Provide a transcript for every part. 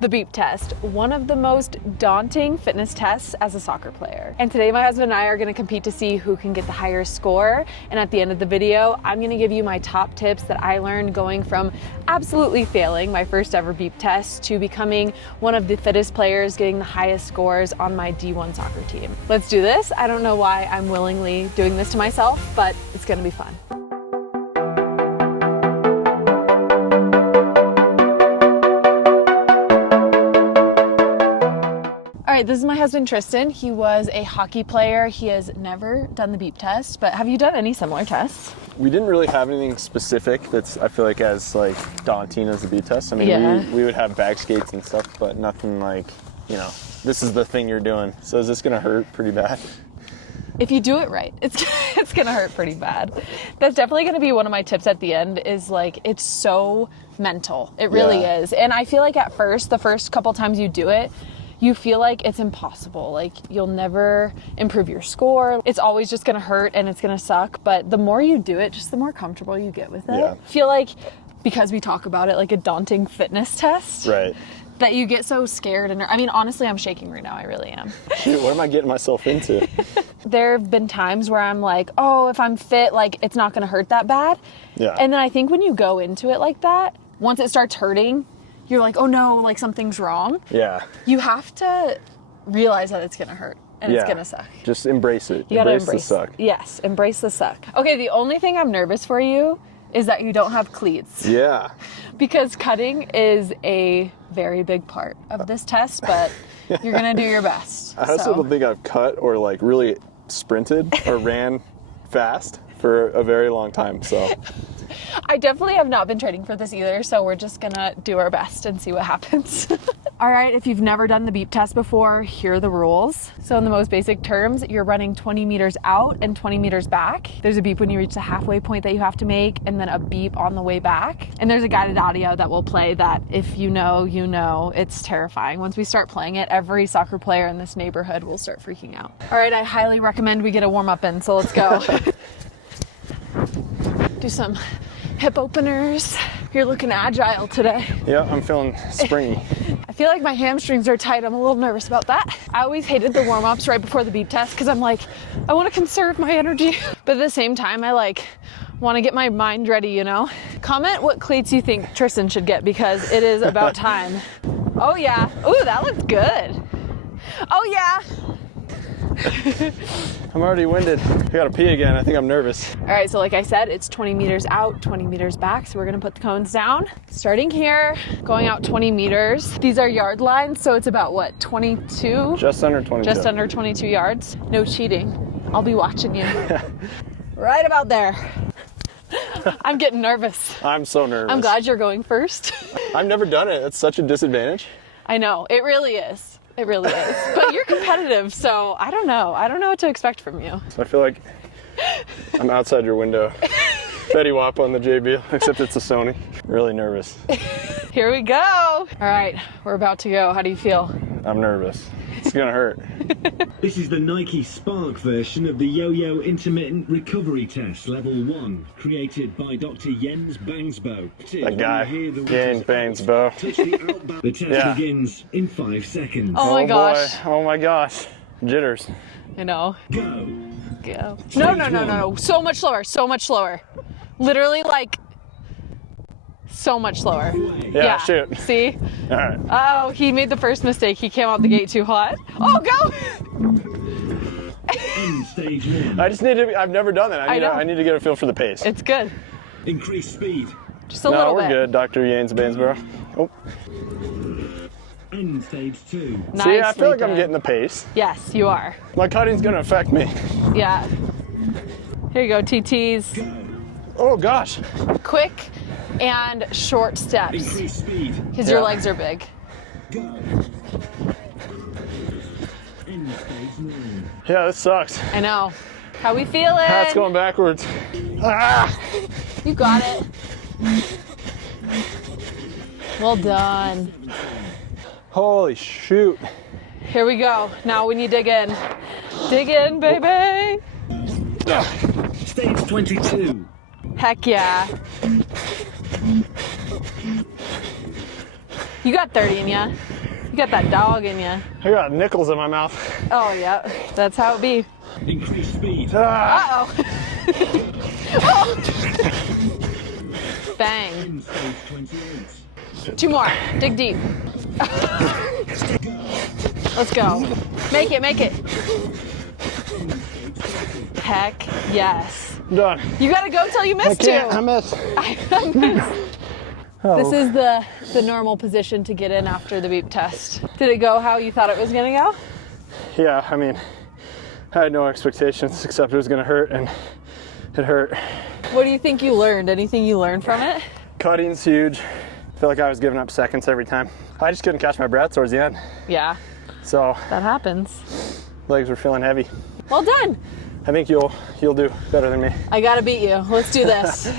The beep test, one of the most daunting fitness tests as a soccer player. And today my husband and I are gonna compete to see who can get the higher score. And at the end of the video, I'm gonna give you my top tips that I learned going from absolutely failing my first ever beep test to becoming one of the fittest players, getting the highest scores on my D1 soccer team. Let's do this. I don't know why I'm willingly doing this to myself, but it's gonna be fun. All right, this is my husband, Tristan. He was a hockey player. He has never done the beep test, but have you done any similar tests? We didn't really have anything specific that's, I feel like, as like daunting as the beep test. I mean, Yeah. we would have back skates and stuff, but nothing like, you know, this is the thing you're doing. So is this gonna hurt pretty bad? If you do it right, it's gonna hurt pretty bad. That's definitely gonna be one of my tips at the end is like, it's so mental. It really is. And I feel like at first, the first couple times you do it, you feel like it's impossible. Like you'll never improve your score. It's always just gonna hurt and it's gonna suck. But the more you do it, just the more comfortable you get with it. Yeah. I feel like because we talk about it like a daunting fitness test, Right. that you get so scared. And I mean, honestly, I'm shaking right now. I really am. Dude, what am I getting myself into? There have been times where I'm like, oh, if I'm fit, like it's not gonna hurt that bad. Yeah. And then I think when you go into it like that, once it starts hurting, you're like, oh no, like something's wrong. Yeah. You have to realize that it's gonna hurt and it's gonna suck. Just embrace it. You gotta Embrace the embrace suck. Yes, embrace the suck. Okay, the only thing I'm nervous for you is that you don't have cleats. Yeah. Because cutting is a very big part of this test, but you're gonna do your best. I also so. don't think I've cut or like really sprinted or ran fast for a very long time, so. I definitely have not been training for this either, so we're just gonna do our best and see what happens. All right, if you've never done the beep test before, here are the rules. So in the most basic terms, you're running 20 meters out and 20 meters back. There's a beep when you reach the halfway point that you have to make, and then a beep on the way back. And there's a guided audio that will play that if you know, you know. It's terrifying. Once we start playing it, every soccer player in this neighborhood will start freaking out. All right, I highly recommend we get a warm up in, so let's go. Do some hip openers. You're looking agile today. Yeah, I'm feeling springy. I feel like my hamstrings are tight. I'm a little nervous about that. I always hated the warm-ups right before the beep test because I'm like, I want to conserve my energy. But at the same time, I like want to get my mind ready, you know? Comment what cleats you think Tristan should get because it is about time. Oh yeah. Ooh, that looks good. Oh yeah. I'm already winded. I gotta pee again. I think I'm nervous. All right, so like I said, it's 20 meters out, 20 meters back. So we're gonna put the cones down. Starting here, going out 20 meters. These are yard lines, so it's about what, 22? Just under 22. Just under 22 yards. No cheating. I'll be watching you. Right about there. I'm getting nervous. I'm so nervous. I'm glad you're going first. I've never done it. It's such a disadvantage. I know, it really is. It really is. But you're competitive, so I don't know. I don't know what to expect from you. So I feel like I'm outside your window. Betty Wap on the JBL, except it's a Sony. Really nervous. Here we go. All right, we're about to go. How do you feel? I'm nervous. It's gonna hurt. This is the Nike Spark version of the Yo-Yo Intermittent Recovery Test, Level 1, created by Dr. Jens Bangsbo. That guy, Jens Bangsbo. The test begins in 5 seconds. Oh my gosh. Boy. Oh my gosh. Jitters. I know. Go. Go. No. So much slower. So much slower. Literally like so much slower. Yeah, shoot. See? All right. Oh, he made the first mistake. He came out the gate too hot. Oh, go! End stage 1. I just need to, I've never done that. I need to get a feel for the pace. It's good. Increase speed. Just a little we're bit. good, Dr. Jens Bangsbo. Oh. End stage 2. See, I feel like I'm done. getting the pace. Yes, you are. My cutting's gonna affect me. Yeah. Here you go, TTs. Go. Oh gosh. Quick and short steps. Increase speed. Because your legs are big. Go. End stage 9. Yeah, this sucks. I know. How we feeling? It's going backwards. Ah! You got it. Well done. Holy shoot. Here we go. Now when you dig in. Dig in, baby. Stage 22. Heck yeah. You got 30 in ya. You got that dog in ya. I got nickels in my mouth. Oh, yeah. That's how it be. Increase speed. Ah, Uh-oh. Oh. Bang. End stage 28. 2 more. Dig deep. Let's go. Make it, make it. Heck yes. I'm done. You gotta go till you miss I can't. 2. I miss. I miss. Oh. This is the normal position to get in after the beep test. Did it go how you thought it was gonna go? Yeah, I mean, I had no expectations except it was gonna hurt, and it hurt. What do you think you learned? Anything you learned from it? Cutting's huge. I feel like I was giving up seconds every time. I just couldn't catch my breath towards the end. Yeah, So that happens. legs were feeling heavy. Well done. I think you'll do better than me. I gotta beat you. Let's do this.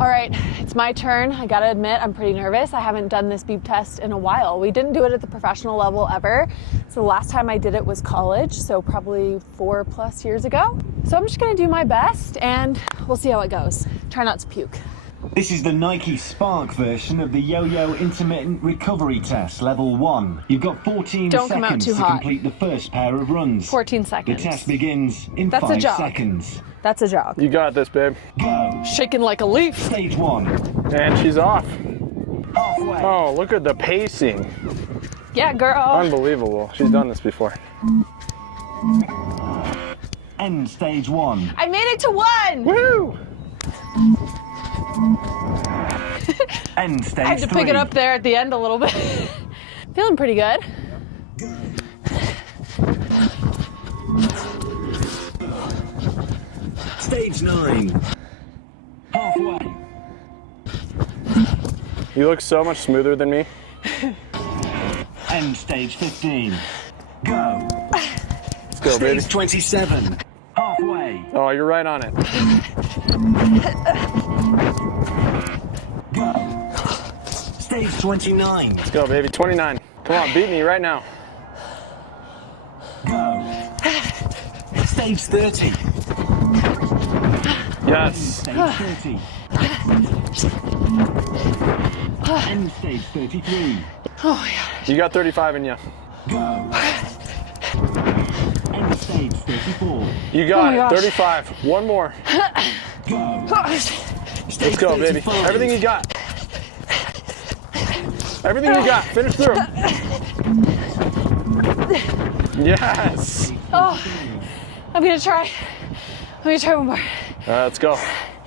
All right, it's my turn. I gotta admit, I'm pretty nervous. I haven't done this beep test in a while. We didn't do it at the professional level ever. So the last time I did it was college, so probably 4+ years ago. So I'm just gonna do my best and we'll see how it goes. Try not to puke. This is the Nike Spark version of the Yo-Yo Intermittent Recovery Test, level 1. You've got 14 Don't come out seconds too to hot. complete the first pair of runs. 14 The seconds. test begins in That's a 5 jog. seconds. That's a jog. You got this, babe. Go. Shaking like a leaf. Stage 1. And she's off. Halfway. Oh, look at the pacing. Yeah, girl. Unbelievable. She's done this before. End stage 1. I made it to 1. Woo! End stage 3. I had to pick it up there at the end a little bit. Feeling pretty good. Stage 9. Halfway. You look so much smoother than me. End stage 15. Go. Let's go, baby. Stage 27. Halfway. Oh, you're right on it. Go. Stage 29. Let's go, baby. 29. Come on, beat me right now. Go. Stage 30. Yes. Stage 30. End stage 33. Oh my God. You got 35 in you. Go. End stage 34. You Oh got my it. gosh. 35. One more. Go. Stage Let's go, baby. 35. Everything you got. Everything you got. Finish through. Yes. Oh, I'm gonna try. I'm gonna try one more. Let's go.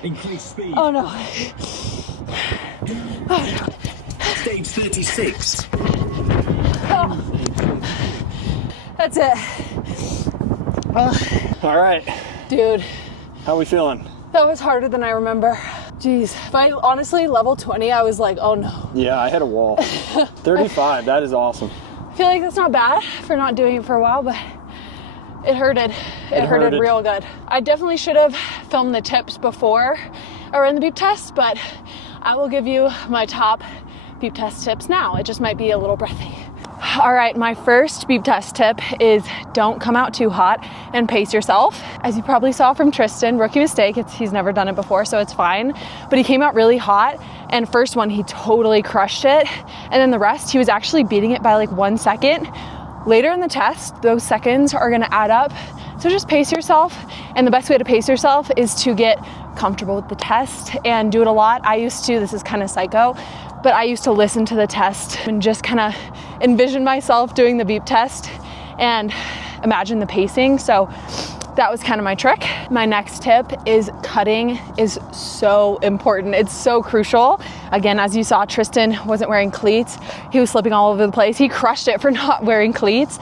Increase speed. Oh no. Stage 36. That's it. All right. Dude, How we feeling? that was harder than I remember. Jeez. By honestly, level 20, I was like, oh no. Yeah, I hit a wall. 35. That is awesome. I feel like that's not bad for not doing it for a while, but it hurted. It hurted hurted. real good. I definitely should have filmed the tips before I ran the beep test, but I will give you my top beep test tips now. It just might be a little breathy. All right, my first beep test tip is don't come out too hot and pace yourself. As you probably saw from Tristan, rookie mistake, he's never done it before, so it's fine. But he came out really hot, and first one, he totally crushed it. And then the rest, he was actually beating it by like 1 second. Later in the test, those seconds are gonna add up. So just pace yourself. And the best way to pace yourself is to get comfortable with the test and do it a lot. I used to, this is kind of psycho, but I used to listen to the test and just kind of envision myself doing the beep test and imagine the pacing. So that was kind of my trick. My next tip is cutting is so important. It's so crucial. Again, as you saw, Tristan wasn't wearing cleats. He was slipping all over the place. He crushed it for not wearing cleats.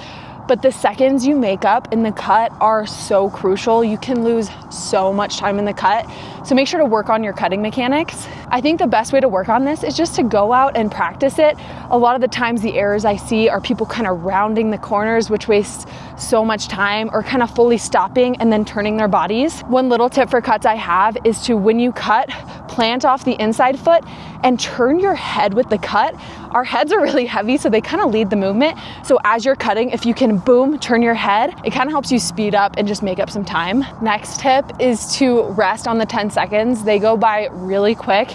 But the seconds you make up in the cut are so crucial. You can lose so much time in the cut. So make sure to work on your cutting mechanics. I think the best way to work on this is just to go out and practice it. A lot of the times the errors I see are people kind of rounding the corners, which wastes so much time, or kind of fully stopping and then turning their bodies. One little tip for cuts I have is to, when you cut, plant off the inside foot and turn your head with the cut. Our heads are really heavy, so they kind of lead the movement. So as you're cutting, if you can boom, turn your head, it kind of helps you speed up and just make up some time. Next tip is to rest on the 10 seconds. They go by really quick.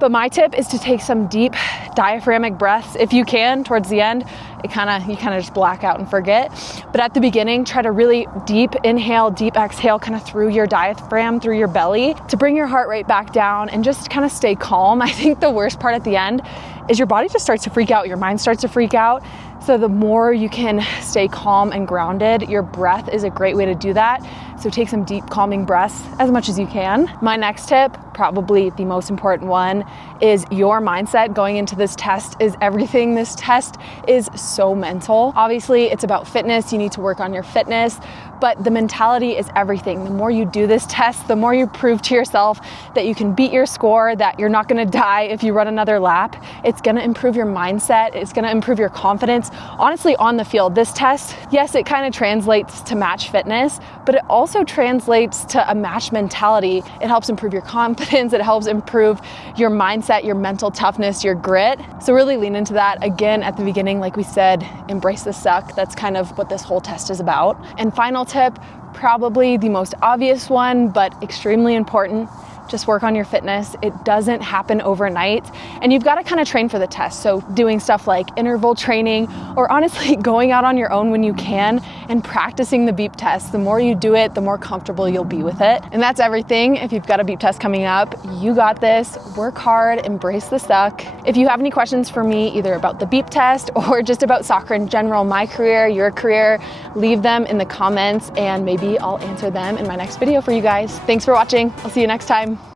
But my tip is to take some deep diaphragmatic breaths if you can. Towards the end, you kind of just black out and forget. But at the beginning, try to really deep inhale, deep exhale, kind of through your diaphragm, through your belly, to bring your heart rate back down and just kind of stay calm. I think the worst part at the end is your body just starts to freak out, your mind starts to freak out. So the more you can stay calm and grounded, your breath is a great way to do that. So take some deep calming breaths as much as you can. My next tip, probably the most important one, is your mindset going into this test is everything. This test is so mental. Obviously, it's about fitness. You need to work on your fitness, but the mentality is everything. The more you do this test, the more you prove to yourself that you can beat your score, that you're not gonna die if you run another lap. It's gonna improve your mindset. It's gonna improve your confidence. Honestly, on the field, this test, yes, it kind of translates to match fitness, but it also translates to a match mentality. It helps improve your confidence. It helps improve your mindset, your mental toughness, your grit. So really lean into that. Again, at the beginning, like we said, embrace the suck. That's kind of what this whole test is about. And final tip, probably the most obvious one, but extremely important, just work on your fitness. It doesn't happen overnight, and you've got to kind of train for the test. So doing stuff like interval training, or honestly going out on your own when you can and practicing the beep test. The more you do it, the more comfortable you'll be with it. And that's everything. If you've got a beep test coming up, you got this. Work hard, embrace the suck. If you have any questions for me, either about the beep test or just about soccer in general, my career, your career, leave them in the comments and maybe I'll answer them in my next video for you guys. Thanks for watching. I'll see you next time.